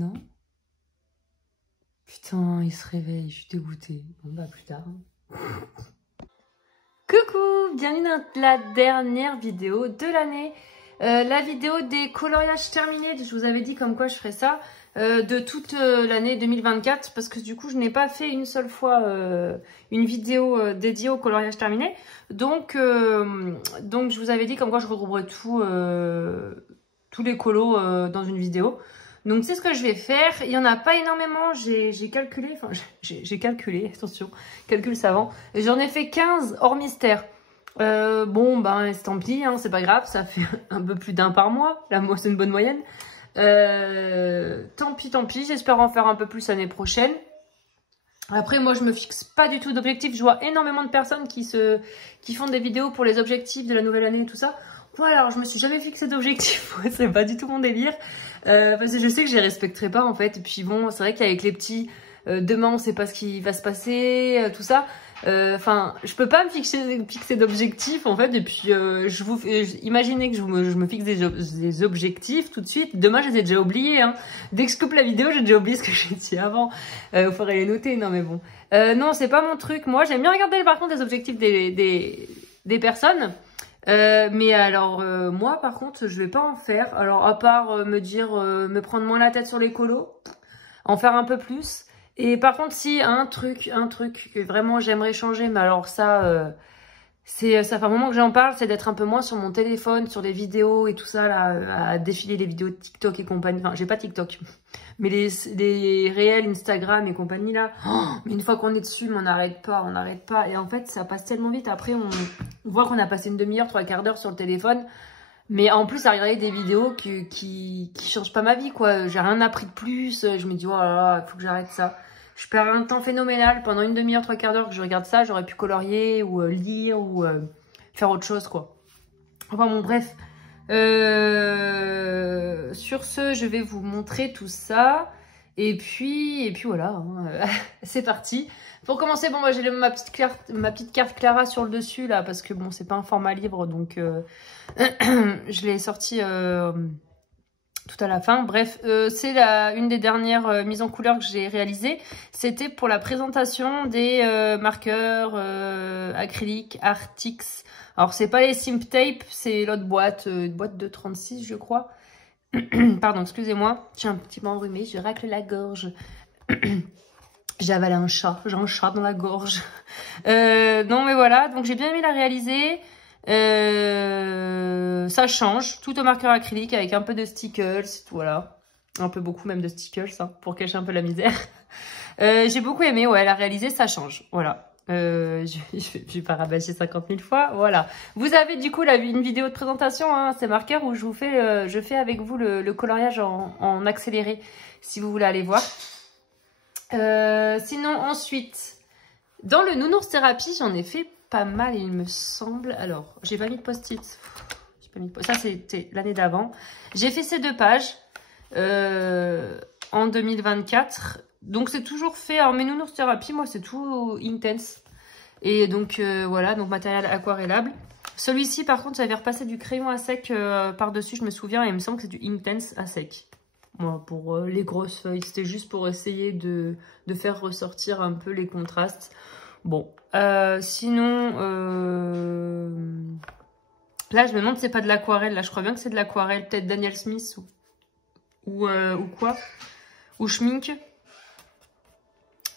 Non? Putain, il se réveille, je suis dégoûtée. Bon bah plus tard. Coucou, bienvenue dans la dernière vidéo de l'année. La vidéo des coloriages terminés, je vous avais dit comme quoi je ferais ça, de toute l'année 2024, parce que du coup je n'ai pas fait une seule fois une vidéo dédiée au coloriage terminé. Donc je vous avais dit comme quoi je regrouperais tous les colos dans une vidéo. Donc c'est ce que je vais faire. Il n'y en a pas énormément, j'ai calculé, enfin j'ai calculé, attention, calcul savant. J'en ai fait 15 hors mystère. Bon ben tant pis, hein, c'est pas grave, ça fait un peu plus d'un par mois. Là moi c'est une bonne moyenne. Tant pis, j'espère en faire un peu plus l'année prochaine. Après moi je me fixe pas du tout d'objectifs. Je vois énormément de personnes qui font des vidéos pour les objectifs de la nouvelle année et tout ça. Voilà, alors je me suis jamais fixé d'objectif, c'est pas du tout mon délire. Parce que je sais que je les respecterai pas en fait. Et puis bon, c'est vrai qu'avec les petits, demain on sait pas ce qui va se passer, tout ça. Enfin, je peux pas me fixer d'objectifs en fait. Et puis imaginez que je me fixe des objectifs tout de suite. Demain je les ai déjà oubliés. Hein. Dès que je coupe la vidéo, j'ai déjà oublié ce que j'ai dit avant. Il faudrait les noter. Non mais bon. Non, c'est pas mon truc. Moi, j'aime bien regarder par contre les objectifs des personnes. Mais alors moi par contre je vais pas en faire. Alors à part me prendre moins la tête sur les colos, en faire un peu plus. Et par contre si un truc que vraiment j'aimerais changer, mais alors ça ça fait un moment que j'en parle, c'est d'être un peu moins sur mon téléphone, sur les vidéos et tout ça là, à défiler les vidéos de TikTok et compagnie. Enfin j'ai pas TikTok, mais les réels Instagram et compagnie là. Oh, mais une fois qu'on est dessus, on n'arrête pas. Et en fait ça passe tellement vite. Après on voit qu'on a passé une demi-heure, 3/4 d'heure sur le téléphone. Mais en plus, à regarder des vidéos qui changent pas ma vie, quoi. J'ai rien appris de plus. Je me dis, oh là là, faut que j'arrête ça. Je perds un temps phénoménal. Pendant une demi-heure, 3/4 d'heure que je regarde ça, j'aurais pu colorier ou lire ou faire autre chose, quoi. Enfin bon, bref. Sur ce, je vais vous montrer tout ça. Et puis voilà, hein, c'est parti. Pour commencer, bon, moi j'ai ma petite carte Clara sur le dessus là, parce que bon, c'est pas un format livre, donc je l'ai sorti tout à la fin. Bref, c'est une des dernières mises en couleur que j'ai réalisées. C'était pour la présentation des marqueurs acryliques Artix. Alors c'est pas les Simp Tape, c'est l'autre boîte, une boîte de 36 je crois. Pardon, excusez-moi, j'ai un petit peu enrhumé, je racle la gorge. J'ai avalé un chat, j'ai un chat dans la gorge. Non mais voilà, donc j'ai bien aimé la réaliser. Ça change, tout au marqueur acrylique avec un peu de stickers, voilà. Un peu beaucoup même de stickers, hein, pour cacher un peu la misère. J'ai beaucoup aimé, ouais, la réaliser, ça change, voilà. Je vais pas rabâcher 50 000 fois, voilà. Vous avez du coup une vidéo de présentation, hein, ces marqueurs où je fais avec vous le coloriage en accéléré, si vous voulez aller voir. Sinon ensuite, dans le nounours thérapie, j'en ai fait pas mal il me semble. Alors, j'ai pas mis de post-it. Ça c'était l'année d'avant. J'ai fait ces 2 pages en 2024. Donc c'est toujours fait. Alors mes nounours thérapie, moi c'est tout intense. Et donc voilà, donc matériel aquarellable. Celui-ci par contre, j'avais repassé du crayon à sec par-dessus, je me souviens, et il me semble que c'est du intense à sec. Moi, pour les grosses feuilles, c'était juste pour essayer de faire ressortir un peu les contrastes. Bon, sinon, là je me demande si c'est pas de l'aquarelle. Là je crois bien que c'est de l'aquarelle, peut-être Daniel Smith ou quoi, ou Schmink.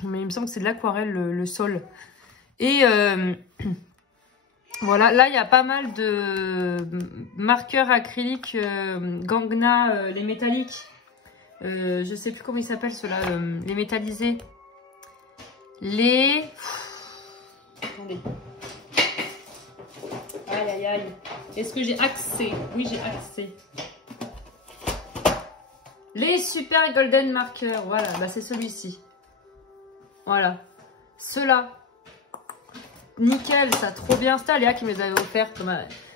Mais il me semble que c'est de l'aquarelle le sol. Et voilà, là il y a pas mal de marqueurs acryliques Gangna, les métalliques. Je sais plus comment ils s'appellent ceux-là, les métallisés. Attendez. Aïe aïe aïe. Est-ce que j'ai accès? Oui, j'ai accès. Les super golden markers. Voilà, bah c'est celui-ci. Voilà. Ceux-là. Nickel, ça trop bien. C'était Léa qui me les avait offerts.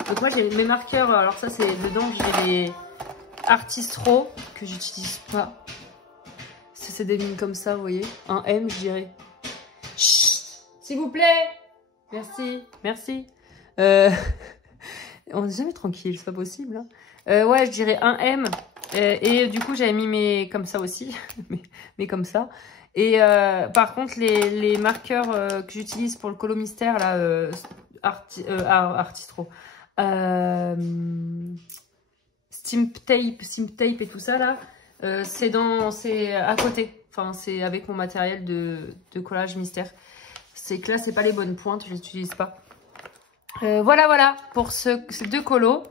Donc moi j'ai mes marqueurs. Alors ça c'est dedans, j'ai les Artist Raw que j'utilise pas. C'est des mines comme ça, vous voyez. Un M, je dirais. S'il vous plaît. Merci, merci. On n'est jamais tranquille, c'est pas possible. Hein. Ouais, je dirais un M. Et du coup, j'avais mis mes comme ça aussi, mais comme ça. Et par contre, les marqueurs que j'utilise pour le colo mystère, là, Artistro, Steam Tape et tout ça, là, c'est à côté. Enfin, c'est avec mon matériel de collage mystère. C'est que là, c'est pas les bonnes pointes, je les utilise pas. Voilà pour ces 2 colos.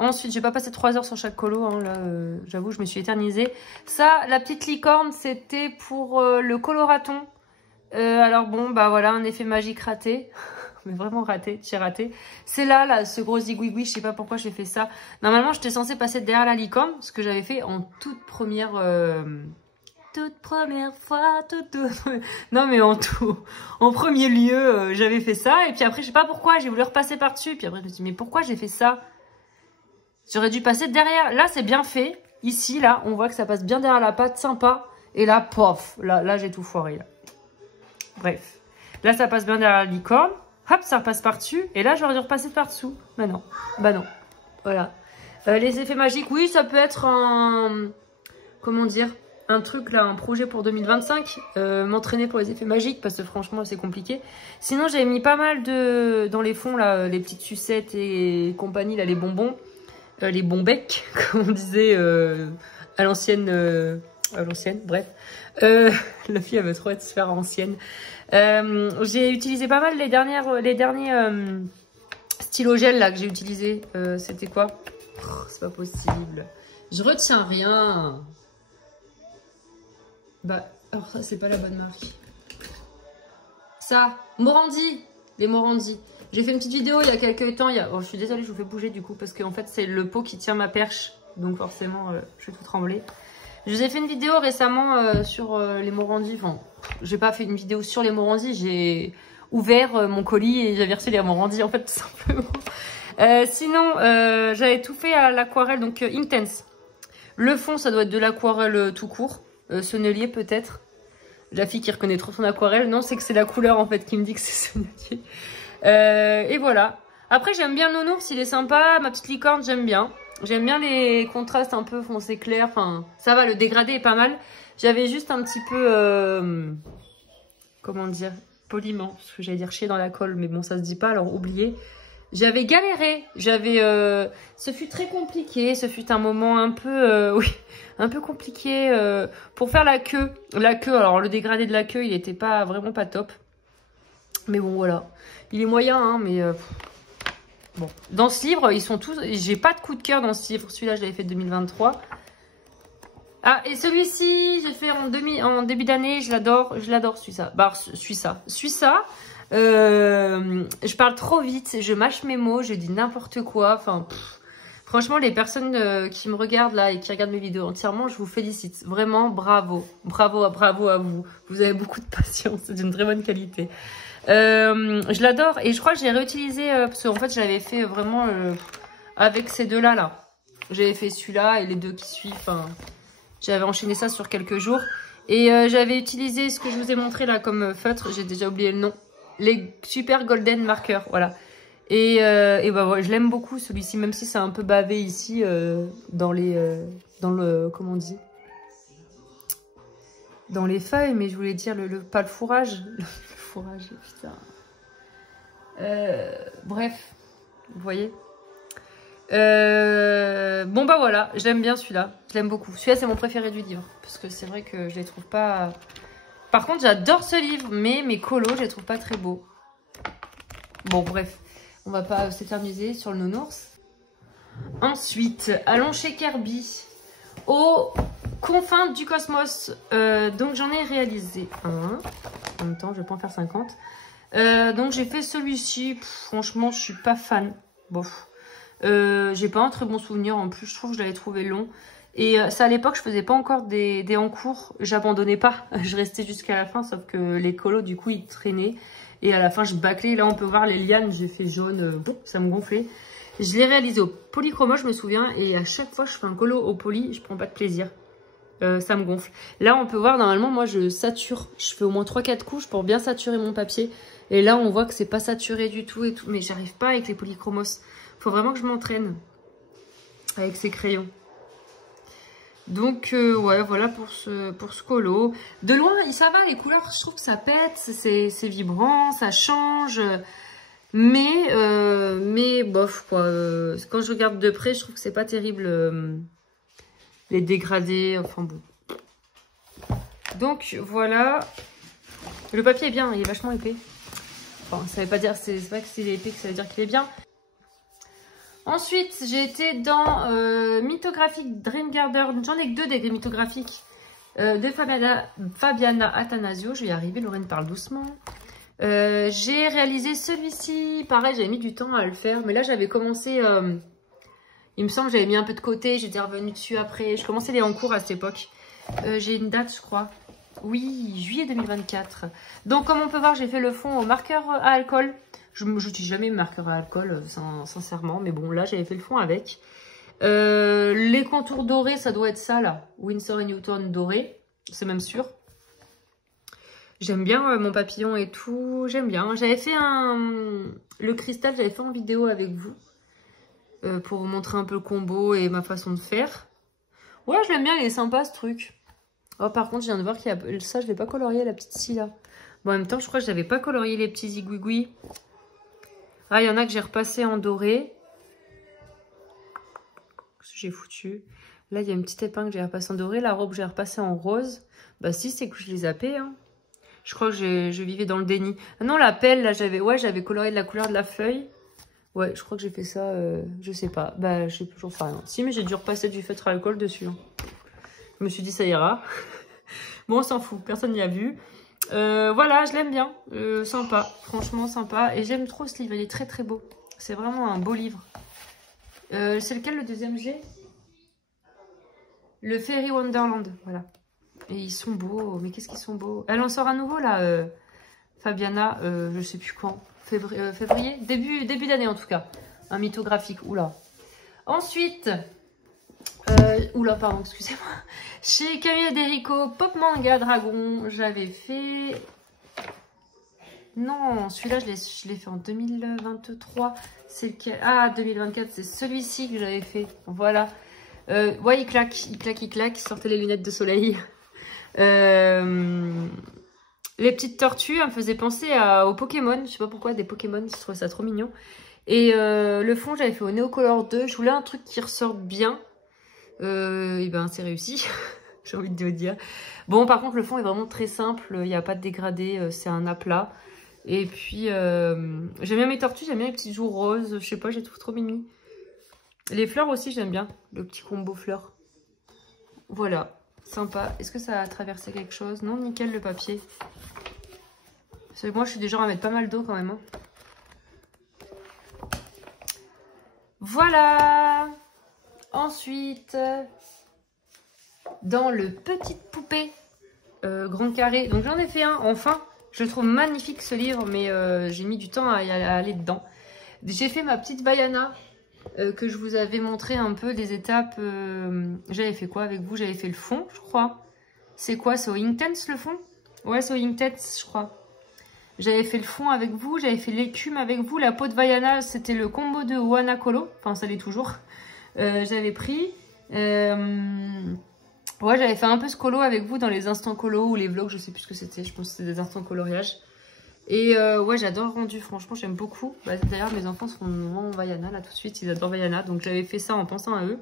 Ensuite, j'ai pas passé 3 heures sur chaque colo, hein, là, j'avoue, je me suis éternisée. Ça, la petite licorne, c'était pour le coloraton. Alors bon, bah voilà, un effet magique raté. Mais vraiment raté, j'ai raté. C'est là, ce gros zigouigoui, je sais pas pourquoi j'ai fait ça. Normalement, j'étais censée passer derrière la licorne, ce que j'avais fait en toute première fois, non mais en premier lieu, j'avais fait ça. Et puis après, je sais pas pourquoi, j'ai voulu repasser par-dessus. Puis après, je me suis dit, mais pourquoi j'ai fait ça? J'aurais dû passer derrière. Là, c'est bien fait. Ici, là, on voit que ça passe bien derrière la patte, sympa. Et là, pof, là j'ai tout foiré. Là. Bref. Là, ça passe bien derrière la licorne. Hop, ça repasse par-dessus. Et là, j'aurais dû repasser par-dessous. Bah non. Bah non. Voilà. Les effets magiques, oui, ça peut être un... Comment dire? Un truc, là, un projet pour 2025. M'entraîner pour les effets magiques, parce que franchement, c'est compliqué. Sinon, j'avais mis pas mal dans les fonds, là, les petites sucettes et compagnie, là, les bonbons. Les bons becs, comme on disait à l'ancienne, bref. La fille, elle veut trop être super ancienne. J'ai utilisé pas mal les derniers stylogels là que j'ai utilisé. C'était quoi? C'est pas possible. Je retiens rien. Bah, alors ça, c'est pas la bonne marque. Ça, Morandi. Les Morandi. J'ai fait une petite vidéo il y a quelques temps. Oh, je suis désolée, je vous fais bouger du coup parce qu'en fait c'est le pot qui tient ma perche. Donc forcément, je vais tout trembler. Je vous ai fait une vidéo récemment sur les Morandi. Enfin, j'ai pas fait une vidéo sur les Morandi. J'ai ouvert mon colis et j'avais reçu les Morandi en fait tout simplement. Sinon, j'avais tout fait à l'aquarelle, donc Intense. Le fond, ça doit être de l'aquarelle tout court. Sennelier peut-être. La fille qui reconnaît trop son aquarelle. Non, c'est que c'est la couleur en fait qui me dit que c'est Sennelier. Et voilà. Après, j'aime bien Nounours, il est sympa. Ma petite licorne, j'aime bien. J'aime bien les contrastes un peu foncé clair. Enfin, ça va, le dégradé est pas mal. J'avais juste un petit peu... comment dire? Poliment. Parce que j'allais dire chier dans la colle. Mais bon, ça se dit pas, alors oubliez. J'avais galéré. Ce fut très compliqué. Ce fut un moment un peu... oui, un peu compliqué pour faire la queue. La queue, alors le dégradé de la queue, il était pas vraiment pas top. Mais bon, voilà. Il est moyen, hein, mais... bon. Dans ce livre, ils sont tous... J'ai pas de coup de cœur dans ce livre. Celui-là, je l'avais fait 2023. Ah, et celui-ci, j'ai fait en début d'année. Je l'adore, celui-là. Bah, celui-là. Je parle trop vite. Je mâche mes mots. Je dis n'importe quoi. Enfin, franchement, les personnes qui me regardent là et qui regardent mes vidéos entièrement, je vous félicite. Vraiment, bravo. Bravo à vous. Vous avez beaucoup de patience. C'est d'une très bonne qualité. Je l'adore et je crois que j'ai réutilisé parce qu'en fait je l'avais fait vraiment avec ces deux-là là. J'avais fait celui-là et les deux qui suivent. Enfin, j'avais enchaîné ça sur quelques jours et j'avais utilisé ce que je vous ai montré là comme feutre. J'ai déjà oublié le nom. Les super golden markers, voilà. Et bah ouais, je l'aime beaucoup celui-ci, même si c'est un peu bavé ici dans le comment on dit, dans les feuilles, mais je voulais dire pas le fourrage. Fourrage, putain. Bref, vous voyez. Bon bah voilà, je l'aime bien celui-là. Je l'aime beaucoup. Celui-là c'est mon préféré du livre. Parce que c'est vrai que je les trouve pas... Par contre j'adore ce livre, mais mes colos je les trouve pas très beaux. Bon bref, on va pas s'éterniser sur le nounours. Ensuite, allons chez Kirby. Aux confins du cosmos. Donc j'en ai réalisé un. En même temps, je vais pas en faire 50. Donc j'ai fait celui-ci. Franchement, je suis pas fan. Bof. J'ai pas un très bon souvenir. En plus, je trouve que je l'avais trouvé long. Et ça, à l'époque, je faisais pas encore des en cours. J'abandonnais pas. Je restais jusqu'à la fin. Sauf que les colos, du coup, ils traînaient. Et à la fin, je bâclais. Là, on peut voir les lianes. J'ai fait jaune. Ça me gonflait. Je l'ai réalisé au polychroma, je me souviens. Et à chaque fois que je fais un colo au poly, je prends pas de plaisir. Ça me gonfle. Là, on peut voir, normalement, moi, je sature. Je fais au moins 3-4 couches pour bien saturer mon papier. Et là, on voit que c'est pas saturé du tout et tout. Mais j'arrive pas avec les polychromos. Faut vraiment que je m'entraîne avec ces crayons. Donc ouais, voilà pour ce colo. De loin, ça va, les couleurs, je trouve que ça pète, c'est vibrant, ça change. Mais bof quoi. Quand je regarde de près, je trouve que c'est pas terrible les dégradés. Enfin bon. Donc voilà. Le papier est bien, il est vachement épais. Enfin, ça veut pas dire, c'est pas que c'est épais que ça veut dire qu'il est bien. Ensuite, j'ai été dans Mythographic Dream Garber. J'en ai que 2 des mythographiques de Fabiana Attanasio. Je vais y arriver, Lorraine parle doucement. J'ai réalisé celui-ci. Pareil, j'avais mis du temps à le faire. Mais là, j'avais commencé... il me semble que j'avais mis un peu de côté. J'étais revenue dessus après. Je commençais les en cours à cette époque. J'ai une date, je crois. Oui, juillet 2024. Donc, comme on peut voir, j'ai fait le fond au marqueur à alcool. Je n'utilise jamais marqueur à alcool, sincèrement. Mais bon, là, j'avais fait le fond avec. Les contours dorés, ça doit être ça, là. Winsor & Newton doré. C'est même sûr. J'aime bien mon papillon et tout. J'aime bien. J'avais fait le cristal, j'avais fait en vidéo avec vous. Pour vous montrer un peu le combo et ma façon de faire. Ouais, je l'aime bien, il est sympa, ce truc. Oh, par contre, je viens de voir qu'il y a... Ça, je ne l'ai pas colorié, la petite scie, là. Bon, en même temps, je crois que je n'avais pas colorié les petits zigouigouis. Ah, il y en a que j'ai repassé en doré. J'ai foutu. Là, il y a une petite épingle que j'ai repassé en doré. La robe, j'ai repassé en rose. Bah si, c'est que je les zappais. Hein. Je crois que je vivais dans le déni. Ah non, la pelle, là, j'avais coloré de la couleur de la feuille. Ouais, je crois que j'ai fait ça, je sais pas. Bah, je sais toujours pas rien. Si, mais j'ai dû repasser du feutre à alcool dessus. Hein. Je me suis dit, ça ira. Bon, on s'en fout, personne n'y a vu. Voilà, je l'aime bien. Sympa, franchement sympa. Et j'aime trop ce livre, il est très très beau. C'est vraiment un beau livre. C'est lequel le deuxième G? Le Fairy Wonderland, voilà. Et ils sont beaux, mais qu'est-ce qu'ils sont beaux. Elle en sort à nouveau là, Fabiana, je sais plus quand. Février, début d'année en tout cas. Un mythographique, oula. Ensuite, oula, pardon, excusez-moi. Chez Camille Derico, Pop Manga Dragon, j'avais fait... Non, celui-là, je l'ai fait en 2023. C'est lequel? Ah, 2024, c'est celui-ci que j'avais fait. Voilà. Ouais, il claque, il claque, il claque. Sortez les lunettes de soleil. Les petites tortues, elles me faisaient penser aux Pokémon. Je sais pas pourquoi, des Pokémon, je trouvais ça trop mignon. Et le fond, j'avais fait au Neocolor 2. Je voulais un truc qui ressorte bien. Et ben, c'est réussi. J'ai envie de dire. Bon, par contre, le fond est vraiment très simple. Il n'y a pas de dégradé. C'est un aplat. Et puis, j'aime bien mes tortues. J'aime bien les petites joues roses. Je sais pas, je les trouve trop mimi. Les fleurs aussi, j'aime bien. Le petit combo fleurs. Voilà. Sympa. Est-ce que ça a traversé quelque chose? Non, nickel le papier. Parce que moi, je suis du genre à mettre pas mal d'eau quand même. Hein. Voilà. Ensuite, dans le Petite Poupée grand carré. Donc j'en ai fait un, enfin. Je le trouve magnifique ce livre, mais j'ai mis du temps à aller dedans. J'ai fait ma petite Vaiana. Que je vous avais montré un peu des étapes. J'avais fait quoi avec vous? J'avais fait le fond, je crois. C'est quoi? C'est au Inktense le fond? Ouais, c'est au Inktense, je crois. J'avais fait le fond avec vous. J'avais fait l'écume avec vous. La peau de Vaiana, c'était le combo de Wanakolo. Enfin, ça l'est toujours. J'avais pris. Ouais, j'avais fait un peu ce colo avec vous dans les instants colo ou les vlogs. Je sais plus ce que c'était. Je pense que c'était des instants coloriage. Et ouais, j'adore le rendu, franchement, j'aime beaucoup. Bah, d'ailleurs, mes enfants seront en Vaiana, là, tout de suite, ils adorent Vaiana. Donc, j'avais fait ça en pensant à eux.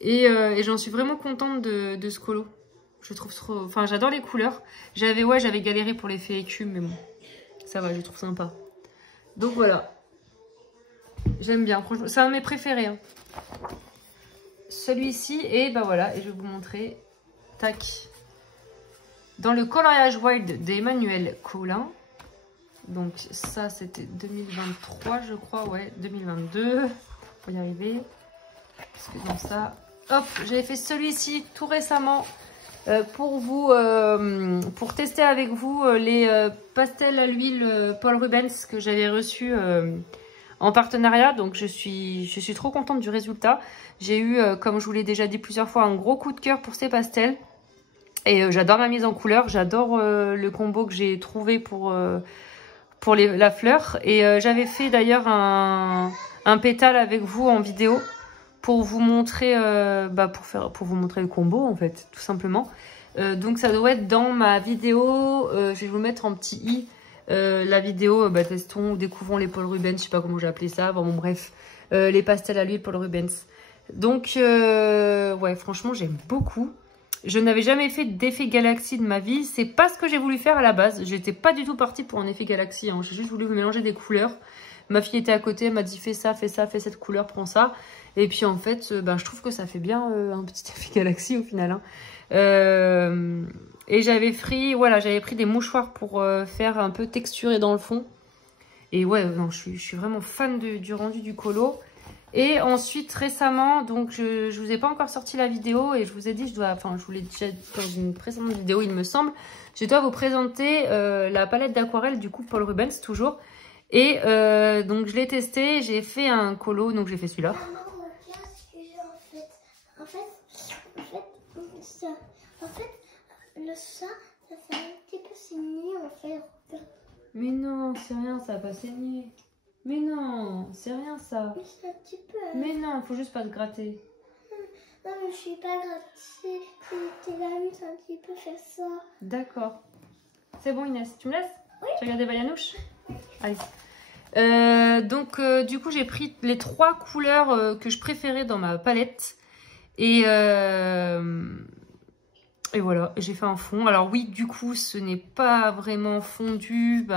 Et j'en suis vraiment contente de ce colo. Je trouve trop... Enfin, j'adore les couleurs. J'avais galéré pour l'effet écume, mais bon, ça va, je trouve sympa. Donc, voilà. J'aime bien, franchement. C'est un de mes préférés. Hein. Celui-ci, et bah voilà, et je vais vous montrer. Tac. Dans le coloriage wild d'Emmanuel Colin. Donc ça c'était 2023 je crois, ouais, 2022. Faut y arriver. Parce que dans ça... Hop, j'avais fait celui-ci tout récemment pour vous, pour tester avec vous les pastels à l'huile Paul Rubens que j'avais reçus en partenariat. Donc je suis trop contente du résultat. J'ai eu, comme je vous l'ai déjà dit plusieurs fois, un gros coup de cœur pour ces pastels. Et j'adore la mise en couleur, j'adore le combo que j'ai trouvé pour la fleur. Et j'avais fait d'ailleurs un pétale avec vous en vidéo pour vous montrer, pour vous montrer le combo en fait, tout simplement. Donc ça doit être dans ma vidéo, je vais vous mettre en petit i, la vidéo testons ou découvrons les Paul Rubens, je sais pas comment j'ai appelé ça, bon bref, les pastels à l'huile Paul Rubens. Donc ouais, franchement j'aime beaucoup. Je n'avais jamais fait d'effet galaxie de ma vie, c'est pas ce que j'ai voulu faire à la base, j'étais pas du tout partie pour un effet galaxie, hein. J'ai juste voulu mélanger des couleurs. Ma fille était à côté, elle m'a dit fais ça, fais cette couleur, prends ça. Et puis en fait, je trouve que ça fait bien un petit effet galaxie au final, hein. Et j'avais pris des mouchoirs pour faire un peu texturé dans le fond. Et ouais, non, je suis vraiment fan du rendu du colo. Et ensuite, récemment, donc je vous ai pas encore sorti la vidéo et je vous ai dit, je vous l'ai déjà dit dans une précédente vidéo, il me semble. Je dois vous présenter la palette d'aquarelle du coup Paul Rubens, toujours. Et donc je l'ai testé, j'ai fait un colo, donc j'ai fait celui-là. Ça fait un petit peu saigner en fait. Mais non, c'est rien, ça a pas saigné. Mais non, c'est rien ça. Mais c'est un petit peu. Mais non, faut juste pas te gratter. Non, mais je suis pas grattée. T'es là, un petit peu faire ça. D'accord. C'est bon Inès, tu me laisses? Oui. Tu as regardé Vaillanouche? Oui. Allez. Du coup, j'ai pris les 3 couleurs que je préférais dans ma palette. Et voilà, j'ai fait un fond. Alors oui, du coup, ce n'est pas vraiment fondu.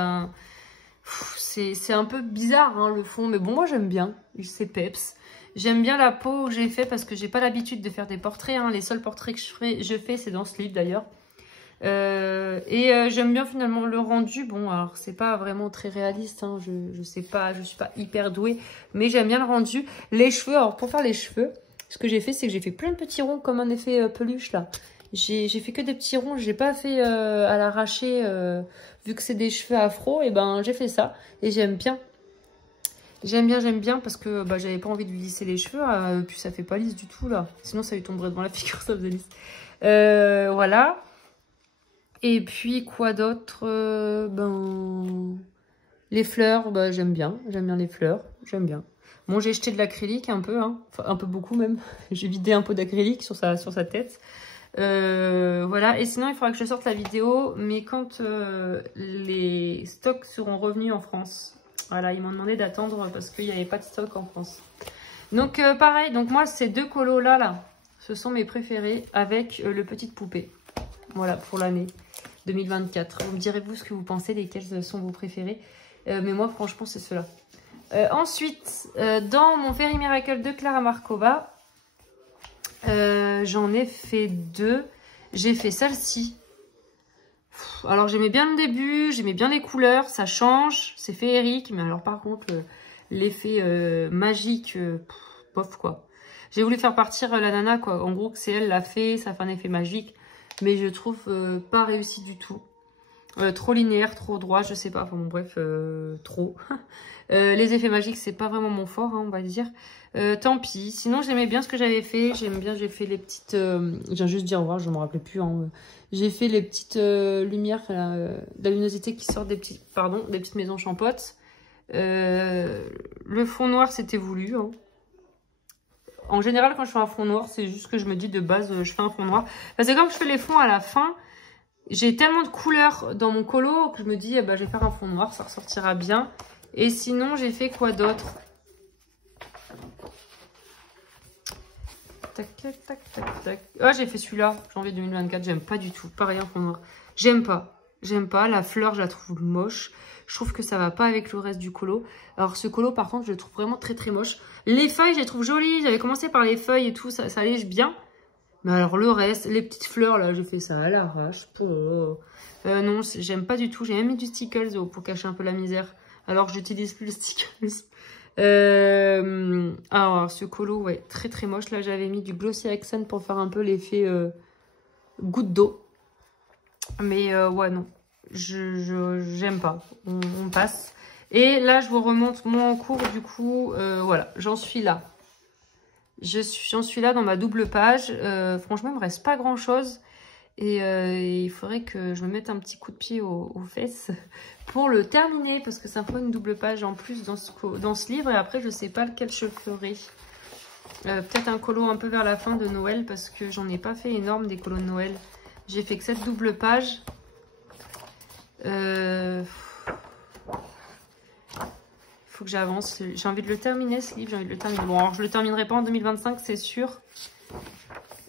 C'est un peu bizarre, hein, le fond. Mais bon, moi, j'aime bien. C'est peps. J'aime bien la peau que j'ai fait parce que j'ai pas l'habitude de faire des portraits, hein. Les seuls portraits que je fais, c'est dans ce livre, d'ailleurs. J'aime bien, finalement, le rendu. Bon, alors, c'est pas vraiment très réaliste, hein. Je sais pas, je suis pas hyper douée. Mais j'aime bien le rendu. Les cheveux, alors, pour faire les cheveux, ce que j'ai fait, c'est que j'ai fait plein de petits ronds comme un effet peluche, là. J'ai fait que des petits ronds, j'ai pas fait à l'arraché, vu que c'est des cheveux afro, et j'ai fait ça, et j'aime bien. J'aime bien, parce que j'avais pas envie de lui lisser les cheveux, puis ça fait pas lisse du tout, là. Sinon, ça lui tomberait devant la figure, ça faisait lisse. Voilà. Et puis, quoi d'autre? Les fleurs, j'aime bien les fleurs, j'aime bien. Bon, j'ai jeté de l'acrylique un peu, hein. Enfin, un peu beaucoup même. J'ai vidé un peu d'acrylique sur sa tête. Voilà, et sinon il faudra que je sorte la vidéo, mais quand les stocks seront revenus en France. Voilà, ils m'ont demandé d'attendre parce qu'il n'y avait pas de stock en France. Donc pareil, donc moi ces 2 colos là, ce sont mes préférés avec le petite poupée. Voilà, pour l'année 2024. Vous me direz vous ce que vous pensez, lesquels sont vos préférés. Mais moi franchement c'est ceux-là. Ensuite, dans mon Fairy Miracle de Clara Markova, j'en ai fait 2. J'ai fait celle-ci. Alors j'aimais bien le début, j'aimais bien les couleurs, ça change, c'est féerique. Mais alors par contre, l'effet magique, bof quoi. J'ai voulu faire partir la nana quoi. En gros que c'est elle l'a fait, ça fait un effet magique. Mais je trouve pas réussi du tout. Trop linéaire, trop droit, je sais pas. Enfin bon bref, trop. Les effets magiques, c'est pas vraiment mon fort, hein, on va dire. Tant pis. Sinon, j'aimais bien ce que j'avais fait. J'ai fait les petites... je viens juste de dire au revoir, je me rappelais plus. Hein. J'ai fait les petites lumières, la luminosité qui sort des petites maisons champotes. Le fond noir, c'était voulu. Hein. En général, quand je fais un fond noir, c'est juste que je me dis de base, je fais un fond noir. Parce que comme je fais les fonds à la fin, j'ai tellement de couleurs dans mon colo que je me dis, je vais faire un fond noir, ça ressortira bien. Et sinon, j'ai fait quoi d'autre? Tac, tac, tac, tac, tac. Ah, j'ai fait celui-là, janvier 2024. J'aime pas du tout. Pareil en fond noir. J'aime pas. La fleur, je la trouve moche. Je trouve que ça va pas avec le reste du colo. Alors, ce colo, par contre, je le trouve vraiment très, très moche. Les feuilles, je les trouve jolies. J'avais commencé par les feuilles et tout. Ça allège bien. Mais alors, le reste, les petites fleurs, là, j'ai fait ça à l'arrache. Non, j'aime pas du tout. J'ai même mis du stickles pour cacher un peu la misère. Alors, j'utilise plus le stickles. Alors, ce colo, ouais, très très moche. Là, j'avais mis du Glossy Accent pour faire un peu l'effet goutte d'eau. Mais ouais, non. J'aime pas. On passe. Et là, je vous remonte mon cours. Du coup, voilà, j'en suis là. J'en suis là dans ma double page. Franchement, il me reste pas grand-chose. Et il faudrait que je me mette un petit coup de pied aux fesses pour le terminer. Parce que ça me faut une double page en plus dans ce livre. Et après, je sais pas lequel je ferai. Peut-être un colo un peu vers la fin de Noël parce que j'en ai pas fait énorme des colos de Noël. J'ai fait que cette double page. Faut que j'avance. J'ai envie de le terminer ce livre. J'ai envie de le terminer. Bon, alors je le terminerai pas en 2025, c'est sûr.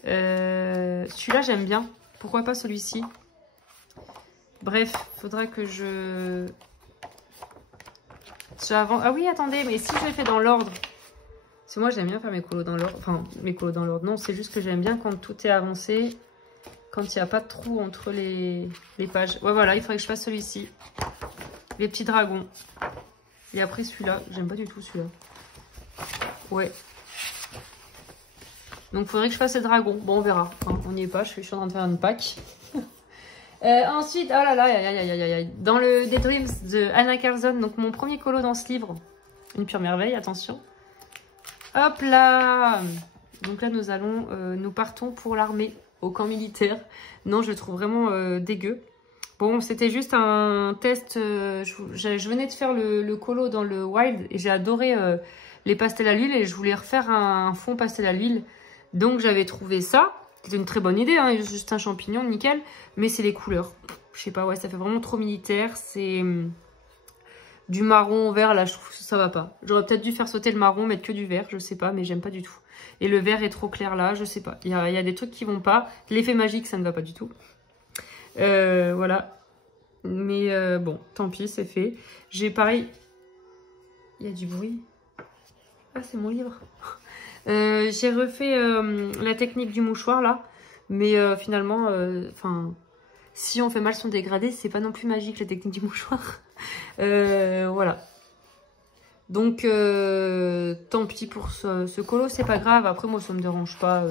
Celui-là, j'aime bien. Pourquoi pas celui-ci? Bref, faudra que j'avance. Ah oui, attendez, mais si je les fais dans l'ordre. Parce que moi, j'aime bien faire mes colos dans l'ordre. Enfin, mes colos dans l'ordre. Non, c'est juste que j'aime bien quand tout est avancé. Quand il n'y a pas de trou entre les pages. Ouais, voilà, il faudrait que je fasse celui-ci. Les petits dragons. Et après celui-là. J'aime pas du tout celui-là. Ouais. Donc, il faudrait que je fasse les dragons. Bon, on verra. Hein, on n'y est pas. Je suis en train de faire une pack. Ensuite, oh là là, dans le Daydreams de Anna Carlson. Donc, mon premier colo dans ce livre. Une pure merveille, attention. Hop là. Donc là, nous partons pour l'armée. Au camp militaire. Non, je le trouve vraiment dégueu. Bon, c'était juste un test. Je venais de faire le colo dans le Wild et j'ai adoré les pastels à l'huile et je voulais refaire un fond pastel à l'huile. Donc, j'avais trouvé ça. C'était une très bonne idée, hein, juste un champignon, nickel. Mais c'est les couleurs. Je sais pas, ouais, ça fait vraiment trop militaire. C'est du marron au vert, là, je trouve que ça va pas. J'aurais peut-être dû faire sauter le marron, mettre que du vert, je sais pas, mais j'aime pas du tout. Et le vert est trop clair là, je sais pas. Il y a des trucs qui vont pas. L'effet magique, ça ne va pas du tout. Voilà. Mais bon, tant pis, c'est fait. J'ai pareil... Il y a du bruit. Ah, c'est mon livre. J'ai refait la technique du mouchoir là. Mais finalement, si on fait mal son dégradé, c'est pas non plus magique la technique du mouchoir. Voilà. Donc, tant pis pour ce colo, c'est pas grave. Après, moi, ça me dérange pas.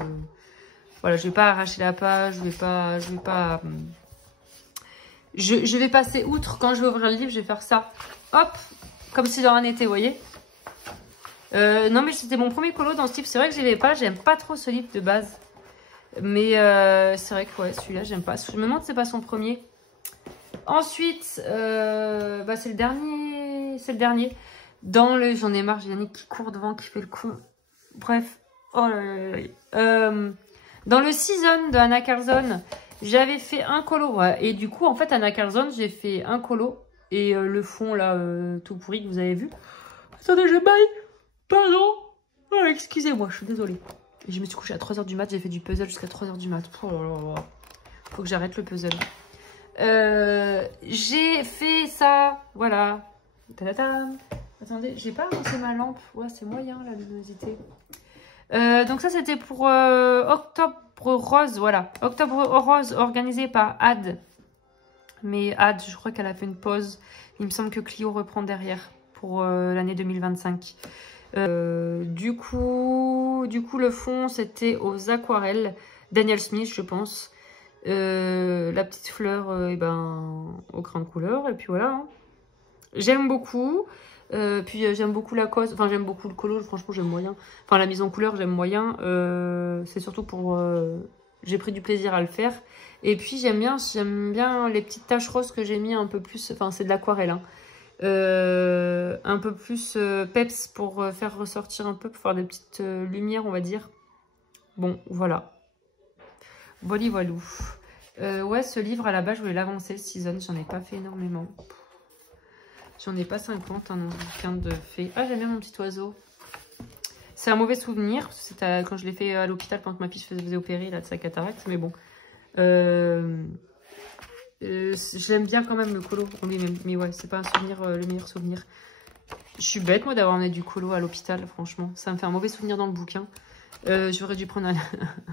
Voilà, je vais pas arracher la page, je vais passer outre. Quand je vais ouvrir le livre, je vais faire ça. Hop, comme si de rien n'était, vous voyez. Non, mais c'était mon premier colo dans ce livre. C'est vrai que j'aimais pas, j'aime pas trop ce livre de base. Mais c'est vrai que ouais, celui-là, j'aime pas. Je me demande si c'est pas son premier. Ensuite, c'est le dernier. C'est le dernier. J'en ai marre, j'ai Yannick qui court devant, qui fait le con. Bref. Oh là là là. Dans le season de Anna Carlson, j'avais fait un colo. Ouais. Et du coup, en fait, Anna Carlson, j'ai fait un colo. Et le fond, là, tout pourri que vous avez vu. Attendez, je baille. Pardon. Oh, excusez-moi, je suis désolée. Et je me suis couchée à 3 h du mat. J'ai fait du puzzle jusqu'à 3 h du mat. Oh là là. Faut que j'arrête le puzzle. J'ai fait ça. Voilà. Ta-da-tam. Attendez, j'ai pas lancé ma lampe. Ouais, c'est moyen la luminosité. Donc ça, c'était pour Octobre Rose. Voilà. Octobre Rose organisé par Ad. Mais Ad, je crois qu'elle a fait une pause. Il me semble que Clio reprend derrière pour l'année 2025. Du coup, le fond, c'était aux aquarelles. Daniel Smith, je pense. La petite fleur, au crayon de couleur. Et puis voilà. Hein. J'aime beaucoup. Puis j'aime beaucoup la cause, enfin j'aime beaucoup le colo, franchement j'aime moyen. Enfin la mise en couleur j'aime moyen, c'est surtout pour... j'ai pris du plaisir à le faire. Et puis j'aime bien les petites taches roses que j'ai mis un peu plus, enfin c'est de l'aquarelle. Hein. Un peu plus peps pour faire ressortir un peu, pour faire des petites lumières on va dire. Bon voilà. Voilou. Ouais ce livre à la base je voulais l'avancer, season, j'en ai pas fait énormément. J'en ai pas 50, un bouquin de fées. Ah, j'aime bien mon petit oiseau. C'est un mauvais souvenir. C'était quand je l'ai fait à l'hôpital, quand ma fille se faisait opérer là, de sa cataracte. Mais bon. J'aime bien quand même le colo. Mais ouais, c'est pas un souvenir, le meilleur souvenir. Je suis bête, moi, d'avoir emmené du colo à l'hôpital, franchement. Ça me fait un mauvais souvenir dans le bouquin. J'aurais dû prendre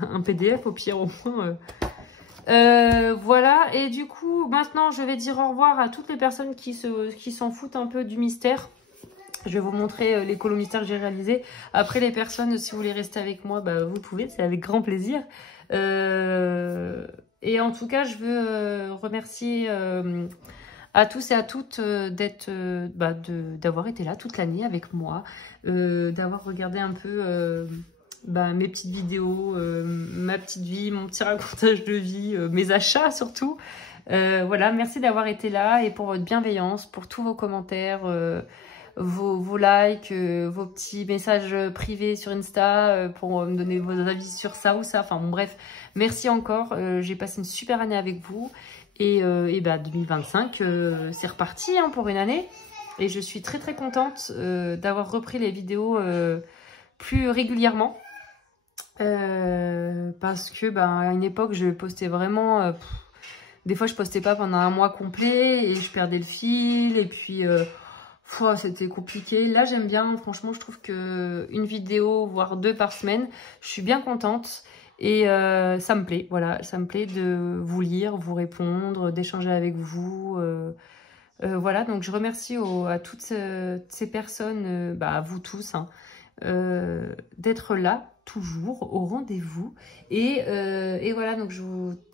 un PDF, au pire, au moins. Voilà, et du coup, maintenant, je vais dire au revoir à toutes les personnes qui s'en foutent un peu du mystère. Je vais vous montrer les colos mystères que j'ai réalisés. Après, les personnes, si vous voulez rester avec moi, vous pouvez, c'est avec grand plaisir. Et en tout cas, je veux remercier à tous et à toutes d'avoir été là toute l'année avec moi, d'avoir regardé un peu... mes petites vidéos, ma petite vie, mon petit racontage de vie, mes achats surtout. Voilà, merci d'avoir été là et pour votre bienveillance, pour tous vos commentaires. vos likes, vos petits messages privés sur Insta pour me donner vos avis sur ça ou ça. Enfin bon, bref, merci encore. J'ai passé une super année avec vous. Et bah 2025, c'est reparti hein, pour une année. Et je suis très très contente d'avoir repris les vidéos plus régulièrement. Parce que bah, à une époque, je postais vraiment... des fois, je postais pas pendant un mois complet et je perdais le fil. Et puis... c'était compliqué. Là, j'aime bien. Franchement, je trouve que une vidéo, voire 2 par semaine, je suis bien contente. Et ça me plaît. Voilà, ça me plaît de vous lire, vous répondre, d'échanger avec vous. Voilà, donc je remercie à toutes ces personnes, bah, à vous tous, hein, d'être là, toujours, au rendez-vous. Et voilà, donc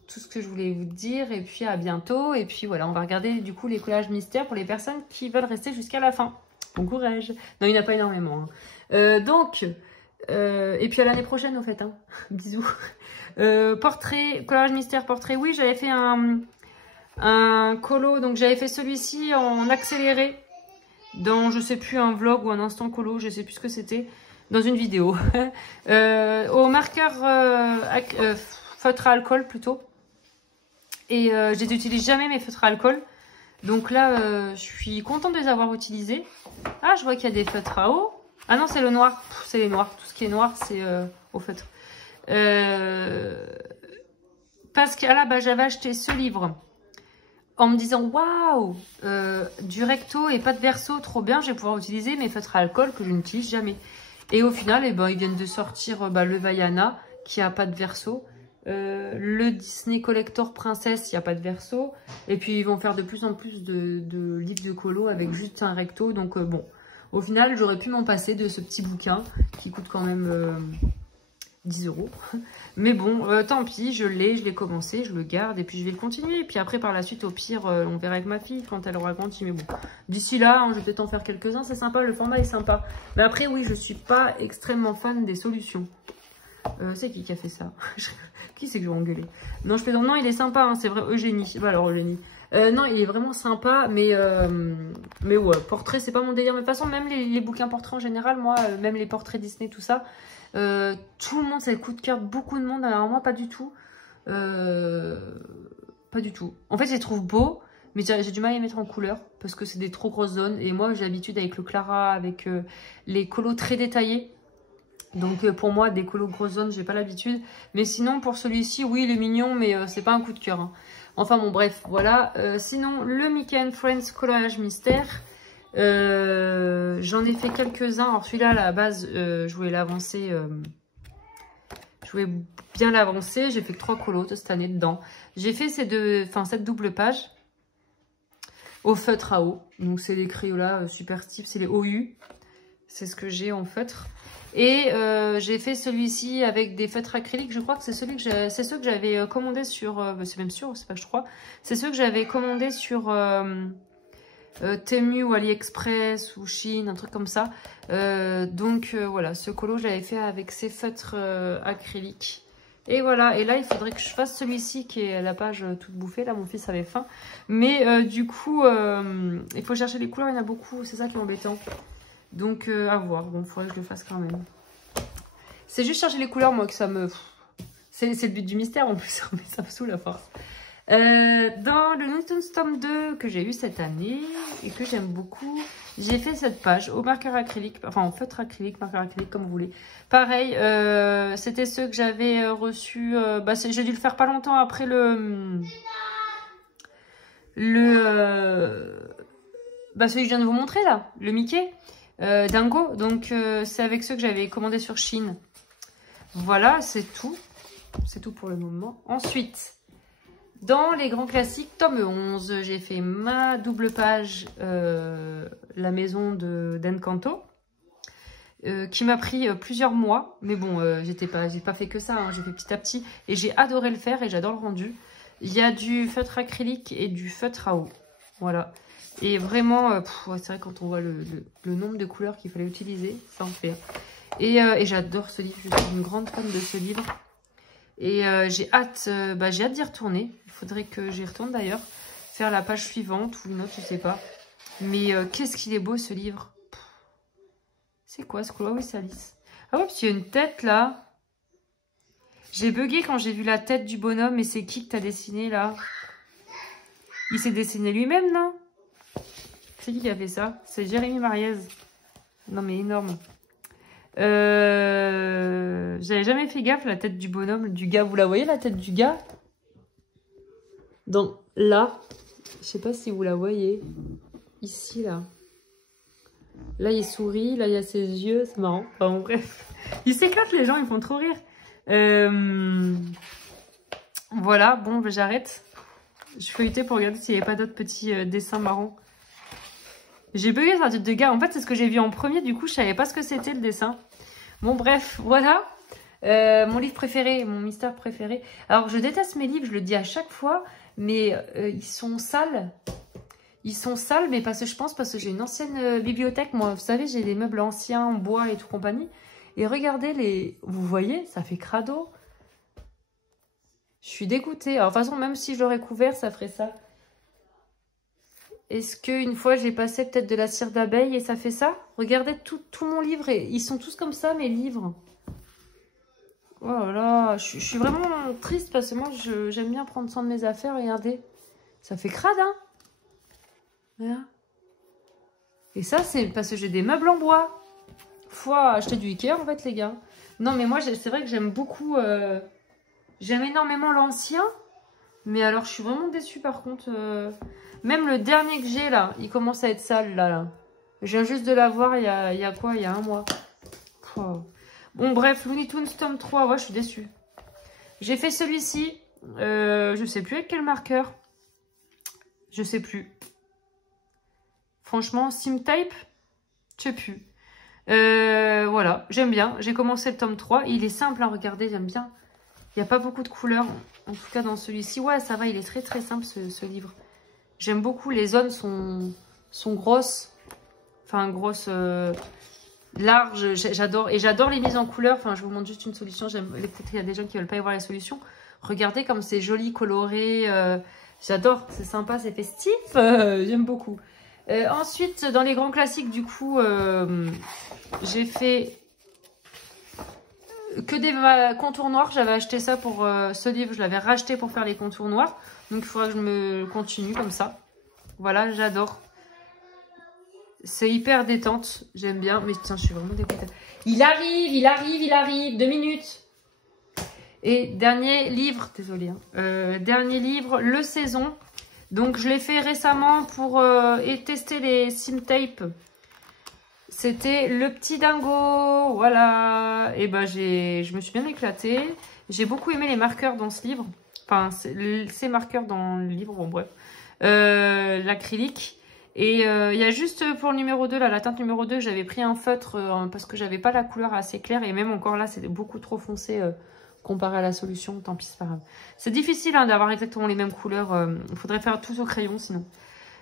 tout ce que je voulais vous dire, et puis à bientôt. Et puis voilà, on va regarder du coup les collages mystères pour les personnes qui veulent rester jusqu'à la fin. Bon courage. Non, il n'y en a pas énormément. Hein. Et puis à l'année prochaine, au fait. Hein. Bisous. Portrait, collage mystère, portrait. Oui, j'avais fait un colo. Donc j'avais fait celui-ci en accéléré. Dans, je sais plus, un vlog ou un instant colo. Je sais plus ce que c'était. Dans une vidéo. Au marqueur feutre à alcool plutôt. Et je n'utilise jamais mes feutres à alcool. Donc là, je suis contente de les avoir utilisés. Ah, je vois qu'il y a des feutres à eau. Ah non, c'est le noir. C'est les noirs. Tout ce qui est noir, c'est au feutre. Parce que là, bah, j'avais acheté ce livre en me disant waouh, du recto et pas de verso, trop bien. Je vais pouvoir utiliser mes feutres à alcool que je n'utilise jamais. Et au final, eh ben, ils viennent de sortir le Vaiana qui a pas de verso. Le Disney Collector Princesse, il n'y a pas de verso. Et puis ils vont faire de plus en plus de livres de colo avec juste un recto. Donc bon, au final j'aurais pu m'en passer de ce petit bouquin qui coûte quand même 10 €. Mais bon, tant pis, je l'ai commencé, je le garde et puis je vais le continuer. Et puis après par la suite au pire on verra avec ma fille quand elle aura grandi. Mais bon, d'ici là hein, je vais peut-être en faire quelques-uns, c'est sympa, le format est sympa. Mais après oui, je suis pas extrêmement fan des solutions. C'est qui a fait ça? Qui c'est que je vais engueuler? Non, je plaisante. Non, il est sympa, hein, c'est vrai. Eugénie. Bah alors, Eugénie. Non, il est vraiment sympa, mais ouais, portrait, c'est pas mon délire. Mais de toute façon, même les bouquins portraits en général, moi, même les portraits Disney, tout ça, tout le monde, c'est le coup de cœur de beaucoup de monde. Alors, moi, pas du tout. Pas du tout. En fait, je les trouve beaux, mais j'ai du mal à les mettre en couleur parce que c'est des trop grosses zones. Et moi, j'ai l'habitude avec le Clara, avec les colos très détaillés. Donc pour moi, des colos grosses zones, j'ai pas l'habitude. Mais sinon, pour celui-ci, oui, il est mignon, mais c'est pas un coup de cœur. Hein. Enfin bon, bref, voilà. Sinon, le Mickey and Friends collage mystère. J'en ai fait quelques-uns. Alors celui-là, à la base, je voulais l'avancer. Je voulais bien l'avancer. J'ai fait que 3 colos cette année dedans. J'ai fait cette double page au feutre à eau. Donc c'est les Crayola Super Stip, c'est les OU. C'est ce que j'ai en feutre. Et j'ai fait celui-ci avec des feutres acryliques. Je crois que c'est ceux que j'avais commandé sur... c'est même sûr, c'est pas que je crois. C'est ceux que j'avais commandé sur Temu ou AliExpress ou Chine, un truc comme ça. Donc voilà, ce colo, j'avais fait avec ces feutres acryliques. Et voilà, et là, il faudrait que je fasse celui-ci qui est la page toute bouffée. Là, mon fils avait faim. Mais du coup, il faut chercher les couleurs, il y en a beaucoup. C'est ça qui est embêtant. Donc, à voir. Bon, il faudrait que je le fasse quand même. C'est juste chercher les couleurs, moi, que ça me... C'est le but du mystère, en plus. Mais ça me saoule à force. Dans le Newton Storm 2 que j'ai eu cette année et que j'aime beaucoup, j'ai fait cette page au marqueur acrylique, enfin en feutre acrylique, marqueur acrylique, comme vous voulez. Pareil, c'était ceux que j'avais reçus... j'ai dû le faire pas longtemps après celui que je viens de vous montrer, là. Le Mickey. Dingo, donc c'est avec ceux que j'avais commandé sur Chine. Voilà, c'est tout pour le moment. Ensuite, dans les grands classiques, tome 11, j'ai fait ma double page La maison d'Encanto, qui m'a pris plusieurs mois, mais bon, j'ai pas fait que ça, hein, j'ai fait petit à petit et j'ai adoré le faire et j'adore le rendu. Il y a du feutre acrylique et du feutre à eau, voilà. Et vraiment, c'est vrai quand on voit le nombre de couleurs qu'il fallait utiliser, ça en fait. Et j'adore ce livre, je suis une grande fan de ce livre. Et j'ai hâte d'y retourner. Il faudrait que j'y retourne d'ailleurs. Faire la page suivante ou une autre, je sais pas. Mais qu'est-ce qu'il est beau ce livre. C'est quoi ce couloir? Oui, c'est Alice. Ah ouais, parce qu'il y a une tête là. J'ai bugué quand j'ai vu la tête du bonhomme. Et c'est qui que t'as dessiné là? Il s'est dessiné lui-même, non? C'est qui a fait ça? C'est Jérémy Mariez. Non mais énorme. J'avais jamais fait gaffe, la tête du bonhomme, du gars. Vous la voyez, la tête du gars? Donc là, je sais pas si vous la voyez. Ici, là. Là, il sourit, là, il y a ses yeux. C'est marrant. Enfin, bon, bref. Ils s'éclatent, les gens, ils font trop rire. Voilà, bon, ben, j'arrête. Je feuilletais pour regarder s'il n'y avait pas d'autres petits dessins marrants. J'ai bugué sur la tête de gars. En fait, c'est ce que j'ai vu en premier. Du coup, je savais pas ce que c'était le dessin. Bon, bref, voilà. Mon livre préféré, mon mystère préféré. Alors, je déteste mes livres, je le dis à chaque fois. Mais ils sont sales. Ils sont sales, mais parce que je pense, parce que j'ai une ancienne bibliothèque. Moi, vous savez, j'ai des meubles anciens en bois et tout compagnie. Et regardez les... Vous voyez, ça fait crado. Je suis dégoûtée. Alors, de toute façon, même si je l'aurais couvert, ça ferait ça. Est-ce qu'une fois, j'ai passé peut-être de la cire d'abeille et ça fait ça? Regardez tout mon livre. Et ils sont tous comme ça, mes livres. Oh là là, je suis vraiment triste parce que moi, j'aime bien prendre soin de mes affaires. Regardez. Ça fait crade, hein? Voilà. Et ça, c'est parce que j'ai des meubles en bois. Faut acheter du Ikea, en fait, les gars. Non, mais moi, c'est vrai que j'aime beaucoup... J'aime énormément l'ancien. Mais alors, je suis vraiment déçue, par contre. Même le dernier que j'ai, là, il commence à être sale, là. Je viens juste de l'avoir il y a quoi? Il y a un mois. Oh. Bon, bref, Looney Tunes tome 3. Ouais, je suis déçue. J'ai fait celui-ci. Je sais plus avec quel marqueur. Je sais plus. Franchement, SimType, je sais plus. Voilà, j'aime bien. J'ai commencé le tome 3. Il est simple à regarder, j'aime bien. Il n'y a pas beaucoup de couleurs. En tout cas, dans celui-ci. Ouais, ça va, il est très très simple ce livre. J'aime beaucoup. Les zones sont grosses. Enfin, grosses, larges. J'adore. Et j'adore les mises en couleur. Enfin, je vous montre juste une solution. Peut-être qu'il y a des gens qui ne veulent pas y voir la solution. Regardez comme c'est joli, coloré. J'adore. C'est sympa, c'est festif. J'aime beaucoup. Ensuite, dans les grands classiques, du coup, j'ai fait que des contours noirs. J'avais acheté ça pour ce livre. Je l'avais racheté pour faire les contours noirs. Donc, il faudra que je me continue comme ça. Voilà, j'adore. C'est hyper détente. J'aime bien. Mais tiens, je suis vraiment dégoûtée. Il arrive. 2 minutes. Et dernier livre. Désolée. Hein, dernier livre, Le Saison. Donc, je l'ai fait récemment pour tester les SimType. C'était Le Petit Dingo. Voilà. Et ben, je me suis bien éclatée. J'ai beaucoup aimé les marqueurs dans ce livre. Enfin, ces marqueurs dans le livre. Bon, bref. L'acrylique. Et il y a juste pour le numéro 2, là, la teinte numéro 2, j'avais pris un feutre parce que j'avais pas la couleur assez claire. Et même encore là, c'était beaucoup trop foncé. Comparé à la solution, tant pis, c'est pas grave. C'est difficile hein, d'avoir exactement les mêmes couleurs. Il faudrait faire tout au crayon sinon.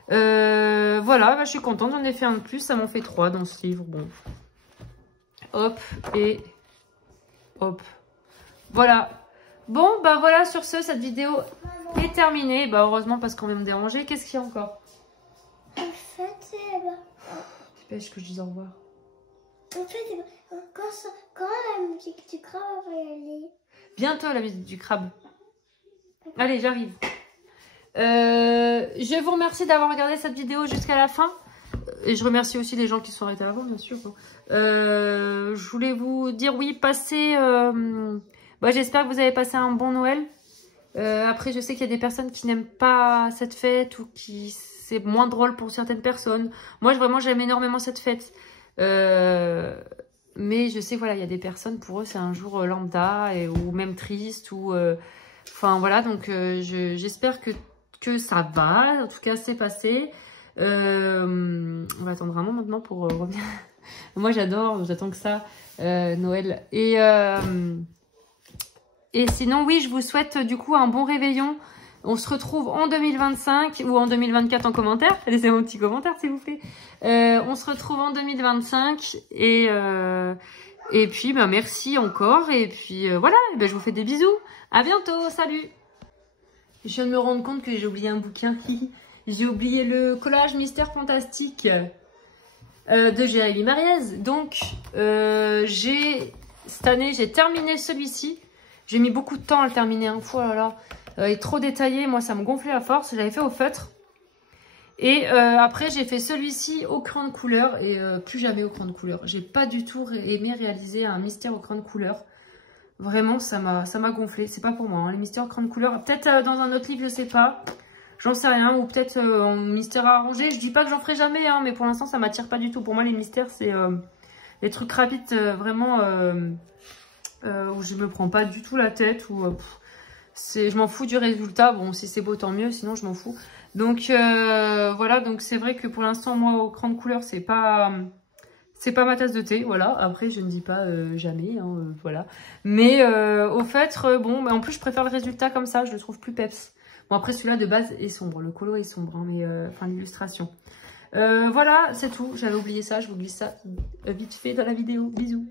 Voilà, bah, je suis contente. J'en ai fait un de plus. Ça m'en fait 3 dans ce livre. Bon. Hop et hop. Voilà. Bon, bah voilà, sur ce, cette vidéo est terminée. Bah heureusement parce qu'on vient me déranger. Qu'est-ce qu'il y a encore? En fait, Dépêche que je dise au revoir. En fait, quand la musique du crabe va y aller? Bientôt la musique du crabe. Allez, j'arrive. Je vous remercie d'avoir regardé cette vidéo jusqu'à la fin. Et je remercie aussi les gens qui sont arrêtés avant, bien sûr. Je voulais vous dire, oui, passez... j'espère que vous avez passé un bon Noël. Après, je sais qu'il y a des personnes qui n'aiment pas cette fête ou qui... C'est moins drôle pour certaines personnes. Moi, vraiment, j'aime énormément cette fête. Mais je sais, voilà, il y a des personnes, pour eux, c'est un jour lambda ou même triste. Enfin, voilà, donc j'espère que ça va. En tout cas, c'est passé. On va attendre vraiment maintenant pour revenir. Moi, j'attends que ça, Noël. Et sinon, oui, je vous souhaite du coup un bon réveillon. On se retrouve en 2025 ou en 2024 en commentaire. Laissez-moi un petit commentaire, s'il vous plaît. On se retrouve en 2025. Et puis, bah, merci encore. Et puis, voilà, bah, je vous fais des bisous. À bientôt, salut. Je viens de me rendre compte que j'ai oublié un bouquin. J'ai oublié le collage Mystère Fantastique. de Jérémy Mariez. Donc, cette année, j'ai terminé celui-ci. J'ai mis beaucoup de temps à le terminer. Hein. Oh là là, il est trop détaillé. Moi, ça me gonflait à force. J'avais fait au feutre. Et après, j'ai fait celui-ci au crayon de couleur. Et plus jamais au crayon de couleur. J'ai pas du tout aimé réaliser un mystère au crayon de couleur. Vraiment, ça m'a gonflé. C'est pas pour moi, hein, les mystères au crayon de couleur. Peut-être dans un autre livre, je sais pas. J'en sais rien. Ou peut-être en mystère à arranger. Je dis pas que j'en ferai jamais, hein, mais pour l'instant, ça m'attire pas du tout. Pour moi, les mystères, c'est les trucs rapides, vraiment, où je me prends pas du tout la tête. Où je m'en fous du résultat. Bon, si c'est beau, tant mieux. Sinon, je m'en fous. Donc, voilà. Donc, c'est vrai que pour l'instant, moi, au crayon de couleur, c'est pas ma tasse de thé, voilà. Après, je ne dis pas jamais, hein, voilà. Mais au fait, bon, en plus, je préfère le résultat comme ça, je le trouve plus peps. Bon, après, celui-là, de base, est sombre. Le colo est sombre, hein, mais enfin, l'illustration. Voilà, c'est tout. J'avais oublié ça, je vous glisse ça vite fait dans la vidéo. Bisous.